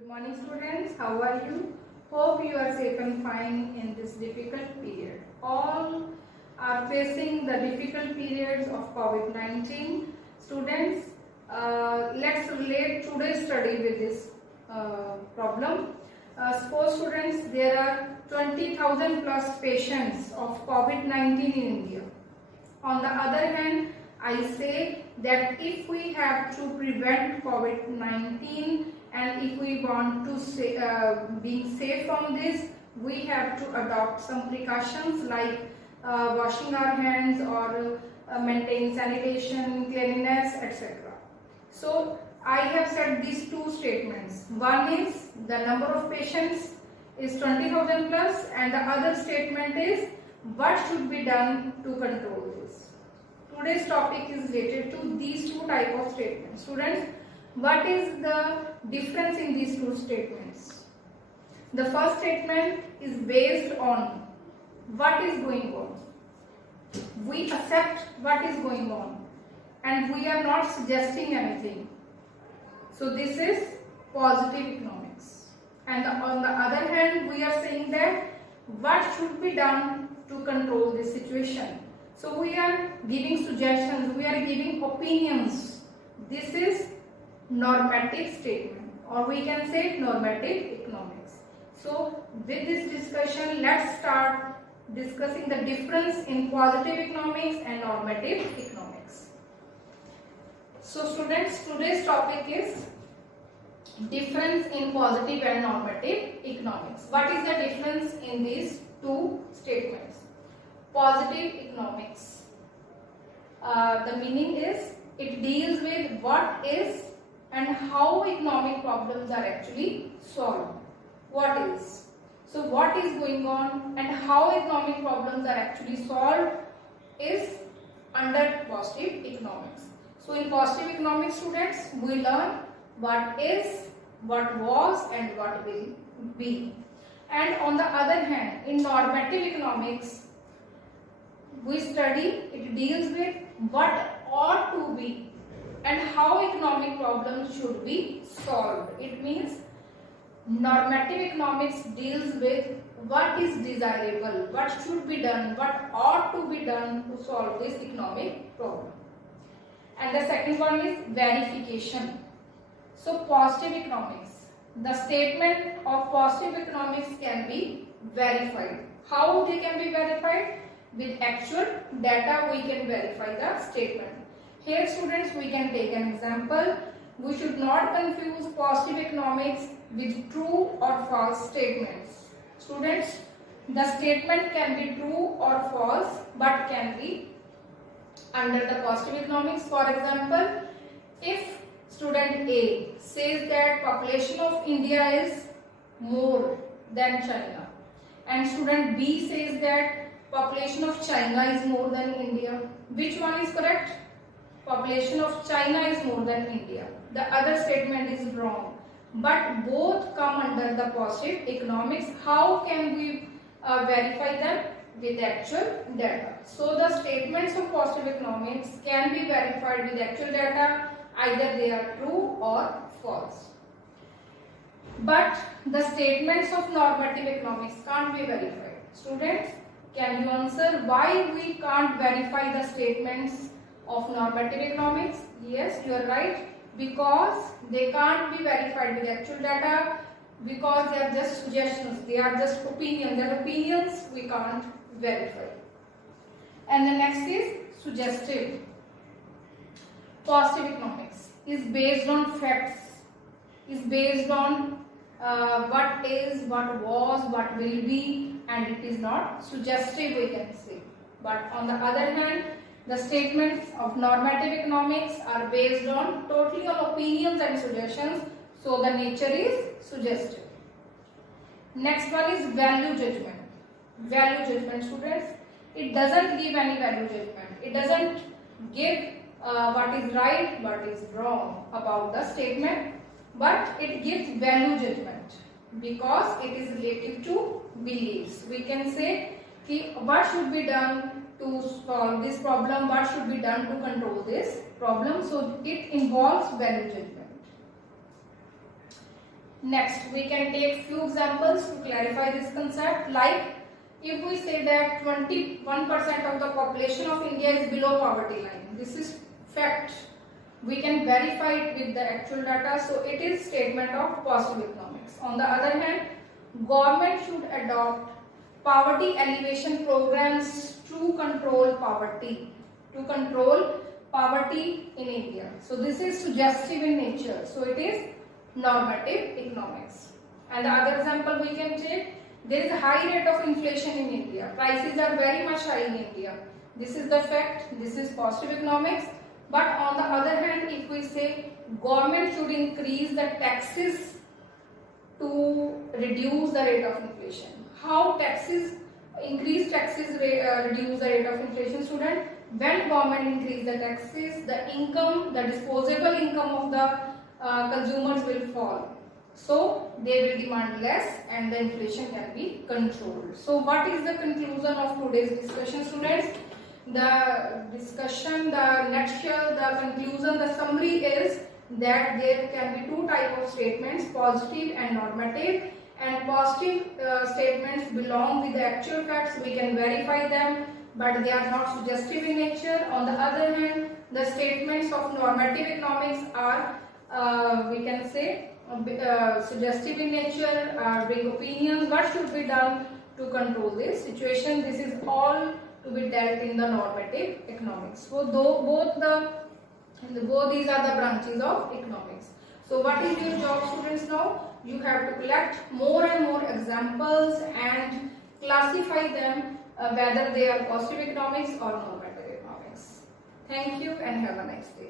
Good morning students, how are you? Hope you are safe and fine in this difficult period. All are facing the difficult periods of COVID-19. Students, let's relate today's study with this problem. Suppose students, there are 20,000 plus patients of COVID-19 in India. On the other hand, I say that if we have to prevent COVID-19 and if we want to say, being safe from this, we have to adopt some precautions like washing our hands or maintain sanitation, cleanliness, etc. So I have said these two statements. One is the number of patients is 20,000 plus and the other statement is what should be done to control this. Today's topic is related to these two type of statements. Students, what is the difference in these two statements? The first statement is based on what is going on. We accept what is going on and we are not suggesting anything. So this is positive economics. And on the other hand, we are saying that what should be done to control this situation. So we are giving suggestions, we are giving opinions. This is normative statement, or we can say normative economics. So with this discussion, let's start discussing the difference in positive economics and normative economics. So students, today's topic is difference in positive and normative economics. What is the difference in these two statements? Positive economics, the meaning is it deals with what is and how economic problems are actually solved. What is? So what is going on and how economic problems are actually solved is under positive economics. So in positive economics, students, we learn what is, what was and what will be. And on the other hand, in normative economics, we study, it deals with what ought to be and how economic problems should be solved. It means normative economics deals with what is desirable, what should be done, what ought to be done to solve this economic problem. And the second one is verification. So positive economics, the statement of positive economics can be verified. How they can be verified? With actual data we can verify the statement. Here students, we can take an example. We should not confuse positive economics with true or false statements. Students, the statement can be true or false but can be under the positive economics. For example, if student A says that population of India is more than China and student B says that population of China is more than India, which one is correct? Population of China is more than India. The other statement is wrong. But both come under the positive economics. How can we verify them? With actual data. So the statements of positive economics can be verified with actual data. Either they are true or false. But the statements of normative economics can't be verified. Students, can you answer why we can't verify the statements of normative economics? Yes, you are right. Because they can't be verified with actual data, because they are just suggestions, they are just opinions. Their opinions we can't verify. And the next is suggestive. Positive economics is based on facts, is based on what is, what was, what will be, and it is not suggestive, we can say. But on the other hand, the statements of normative economics are based on totally on opinions and suggestions, so the nature is suggestive. Next one is value judgment. Value judgment, students, it doesn't give any value judgment. It doesn't give what is right, what is wrong about the statement, but it gives value judgment because it is related to beliefs. We can say what should be done to solve this problem, what should be done to control this problem. So it involves value judgment. Next, we can take few examples to clarify this concept. Like, if we say that 21% of the population of India is below poverty line, this is fact. We can verify it with the actual data, so it is statement of positive economics. On the other hand, government should adopt poverty alleviation programs to control poverty. In India. So this is suggestive in nature. So it is normative economics. And the other example we can take, there is a high rate of inflation in India. Prices are very much high in India. This is the fact. This is positive economics. But on the other hand, if we say government should increase the taxes to reduce the rate of inflation. How increase taxes reduce the rate of inflation, student? When government increase the taxes, the disposable income of the consumers will fall. So they will demand less and the inflation can be controlled. So what is the conclusion of today's discussion, students? The discussion, the nutshell, the conclusion, the summary is that there can be two types of statements, positive and normative. And positive statements belong with the actual facts. We can verify them, but they are not suggestive in nature. On the other hand, the statements of normative economics are, we can say, suggestive in nature, bring opinions, what should be done to control this situation. This is all to be dealt in the normative economics. So both these are the branches of economics. So what is your job, students, now? You have to collect more and more examples and classify them whether they are positive economics or normative economics. Thank you and have a nice day.